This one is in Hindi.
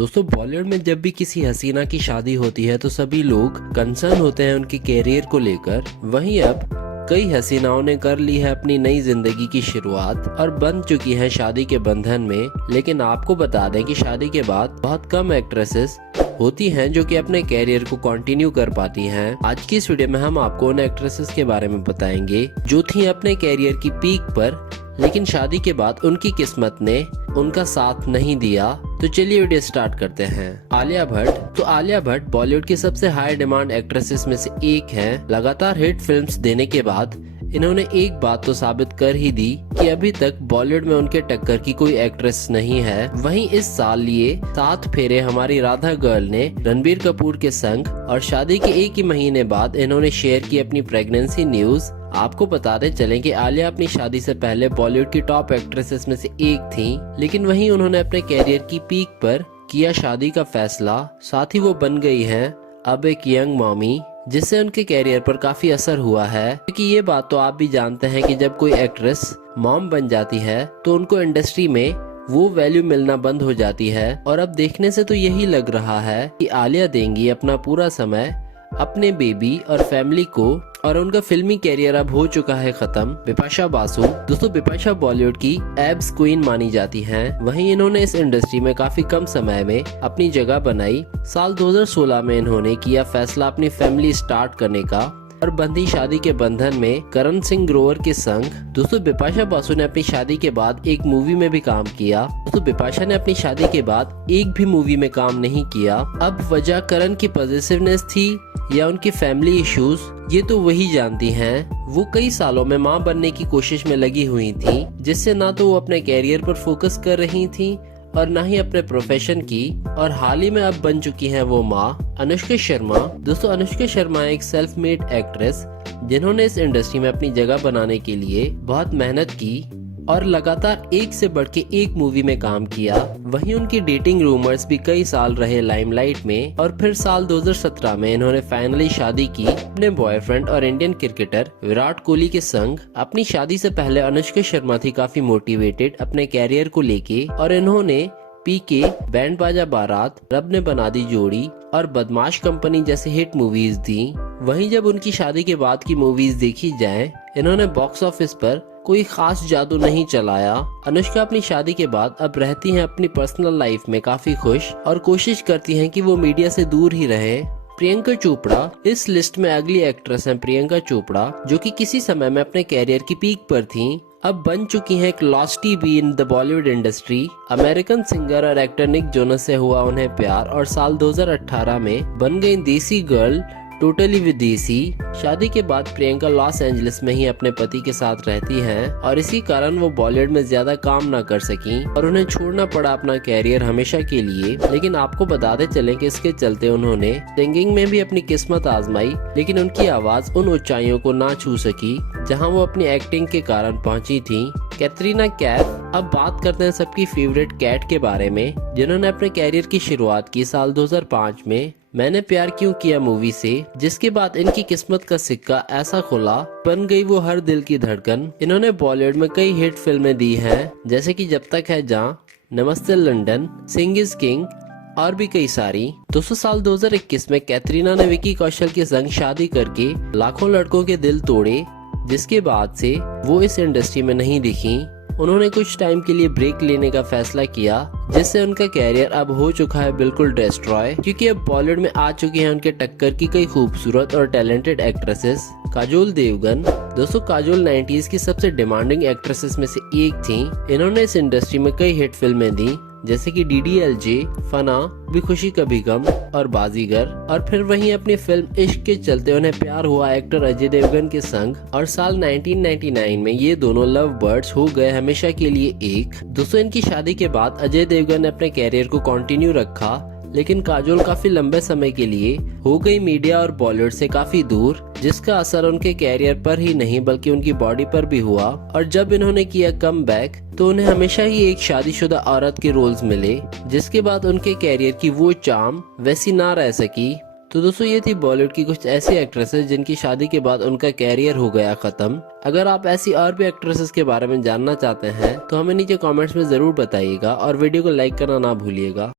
दोस्तों बॉलीवुड में जब भी किसी हसीना की शादी होती है तो सभी लोग कंसर्न होते हैं उनके कैरियर को लेकर। वहीं अब कई हसीनाओं ने कर ली है अपनी नई जिंदगी की शुरुआत और बंध चुकी हैं शादी के बंधन में। लेकिन आपको बता दें कि शादी के बाद बहुत कम एक्ट्रेसेस होती हैं जो कि अपने कैरियर को कंटिन्यू कर पाती हैं। आज की इस वीडियो में हम आपको उन एक्ट्रेसेस के बारे में बताएंगे जो थी अपने कैरियर की पीक पर, लेकिन शादी के बाद उनकी किस्मत ने उनका साथ नहीं दिया। तो चलिए वीडियो स्टार्ट करते हैं। आलिया भट्ट। तो आलिया भट्ट बॉलीवुड की सबसे हाई डिमांड एक्ट्रेसेस में से एक हैं। लगातार हिट फिल्म्स देने के बाद इन्होंने एक बात तो साबित कर ही दी कि अभी तक बॉलीवुड में उनके टक्कर की कोई एक्ट्रेस नहीं है। वहीं इस साल लिए 7 फेरे हमारी राधा गर्ल ने रणबीर कपूर के संग और शादी के एक ही महीने बाद इन्होंने शेयर की अपनी प्रेगनेंसी न्यूज। आपको बताते चलें कि आलिया अपनी शादी से पहले बॉलीवुड की टॉप एक्ट्रेसेस में से एक थी, लेकिन वहीं उन्होंने अपने कैरियर की पीक पर किया शादी का फैसला। साथ ही वो बन गई हैं अब एक यंग मॉमी, जिससे उनके कैरियर पर काफी असर हुआ है। क्योंकि ये बात तो आप भी जानते हैं कि जब कोई एक्ट्रेस मॉम बन जाती है तो उनको इंडस्ट्री में वो वैल्यू मिलना बंद हो जाती है। और अब देखने से तो यही लग रहा है कि आलिया देंगी अपना पूरा समय अपने बेबी और फैमिली को, और उनका फिल्मी कैरियर अब हो चुका है खत्म। बिपाशा बासु। दोस्तों बिपाशा बॉलीवुड की एब्स क्वीन मानी जाती हैं। वहीं इन्होंने इस इंडस्ट्री में काफी कम समय में अपनी जगह बनाई। साल 2016 में इन्होंने किया फैसला अपनी फैमिली स्टार्ट करने का और बंधी शादी के बंधन में करण सिंह ग्रोवर के संग। दोस्तों बिपाशा बासु ने अपनी शादी के बाद एक मूवी में भी काम किया। दोस्तों बिपाशा ने अपनी शादी के बाद एक भी मूवी में काम नहीं किया। अब वजह करण की पॉजिटिवनेस थी या उनकी फैमिली इश्यूज, ये तो वही जानती हैं। वो कई सालों में मां बनने की कोशिश में लगी हुई थी, जिससे ना तो वो अपने कैरियर पर फोकस कर रही थी और ना ही अपने प्रोफेशन की। और हाल ही में अब बन चुकी हैं वो माँ। अनुष्का शर्मा। दोस्तों अनुष्का शर्मा एक सेल्फ मेड एक्ट्रेस जिन्होंने इस इंडस्ट्री में अपनी जगह बनाने के लिए बहुत मेहनत की और लगातार एक से बढ़ के एक मूवी में काम किया। वहीं उनकी डेटिंग रूमर्स भी कई साल रहे लाइमलाइट में, और फिर साल 2017 में इन्होंने फाइनली शादी की अपने बॉयफ्रेंड और इंडियन क्रिकेटर विराट कोहली के संग। अपनी शादी से पहले अनुष्का शर्मा थी काफी मोटिवेटेड अपने कैरियर को लेके, और इन्होंने पीके, बैंड बाजा बारात, रब ने बना दी जोड़ी और बदमाश कंपनी जैसे हिट मूवीज दी। वहीं जब उनकी शादी के बाद की मूवीज देखी जाए, इन्होंने बॉक्स ऑफिस पर कोई खास जादू नहीं चलाया। अनुष्का अपनी शादी के बाद अब रहती हैं अपनी पर्सनल लाइफ में काफी खुश और कोशिश करती हैं कि वो मीडिया से दूर ही रहे। प्रियंका चोपड़ा। इस लिस्ट में अगली एक्ट्रेस हैं प्रियंका चोपड़ा, जो कि किसी समय में अपने कैरियर की पीक पर थीं। अब बन चुकी हैं एक लॉस्टी बी इन द बॉलीवुड इंडस्ट्री। अमेरिकन सिंगर और एक्टर निक जोनस से हुआ उन्हें प्यार और साल 2018 में बन गई देसी गर्ल टोटली विदेशी। शादी के बाद प्रियंका लॉस एंजलिस में ही अपने पति के साथ रहती हैं और इसी कारण वो बॉलीवुड में ज्यादा काम ना कर सकी और उन्हें छोड़ना पड़ा अपना कैरियर हमेशा के लिए। लेकिन आपको बताते चलें कि इसके चलते उन्होंने सिंगिंग में भी अपनी किस्मत आजमाई, लेकिन उनकी आवाज उन ऊंचाइयों को ना छू सकी जहां वो अपनी एक्टिंग के कारण पहुंची थी। कैटरीना कैफ। अब बात करते हैं सबकी फेवरेट कैट के बारे में, जिन्होंने अपने कैरियर की शुरुआत की साल 2005 में मैंने प्यार क्यों किया मूवी से, जिसके बाद इनकी किस्मत का सिक्का ऐसा खुला, बन गई वो हर दिल की धड़कन। इन्होंने बॉलीवुड में कई हिट फिल्में दी हैं, जैसे कि जब तक है जहां, नमस्ते लंदन, सिंग इज किंग और भी कई सारी। 200 साल 2021 में कैटरीना ने विकी कौशल के संग शादी करके लाखों लड़कों के दिल तोड़े, जिसके बाद से वो इस इंडस्ट्री में नहीं दिखी। उन्होंने कुछ टाइम के लिए ब्रेक लेने का फैसला किया, जिससे उनका कैरियर अब हो चुका है बिल्कुल डिस्ट्रॉय, क्योंकि अब बॉलीवुड में आ चुकी हैं उनके टक्कर की कई खूबसूरत और टैलेंटेड एक्ट्रेसेस। काजोल देवगन। दोस्तों काजोल 90s की सबसे डिमांडिंग एक्ट्रेसेस में से एक थी। इन्होंने इस इंडस्ट्री में कई हिट फिल्में दी, जैसे कि DDLJ, फना, भी खुशी कभी गम और बाजीगर। और फिर वहीं अपनी फिल्म इश्क के चलते उन्हें प्यार हुआ एक्टर अजय देवगन के संग, और साल 1999 में ये दोनों लव बर्ड्स हो गए हमेशा के लिए एक। दोस्तों इनकी शादी के बाद अजय देवगन ने अपने कैरियर को कंटिन्यू रखा, लेकिन काजोल काफी लंबे समय के लिए हो गई मीडिया और बॉलीवुड से काफी दूर, जिसका असर उनके कैरियर पर ही नहीं बल्कि उनकी बॉडी पर भी हुआ। और जब इन्होंने किया कम बैक तो उन्हें हमेशा ही एक शादीशुदा औरत के रोल्स मिले, जिसके बाद उनके कैरियर की वो चार्म वैसी ना रह सकी। तो दोस्तों ये थी बॉलीवुड की कुछ ऐसी एक्ट्रेसेस जिनकी शादी के बाद उनका कैरियर हो गया खत्म। अगर आप ऐसी और भी एक्ट्रेसेस के बारे में जानना चाहते हैं तो हमें नीचे कमेंट्स में जरूर बताइएगा और वीडियो को लाइक करना ना भूलिएगा।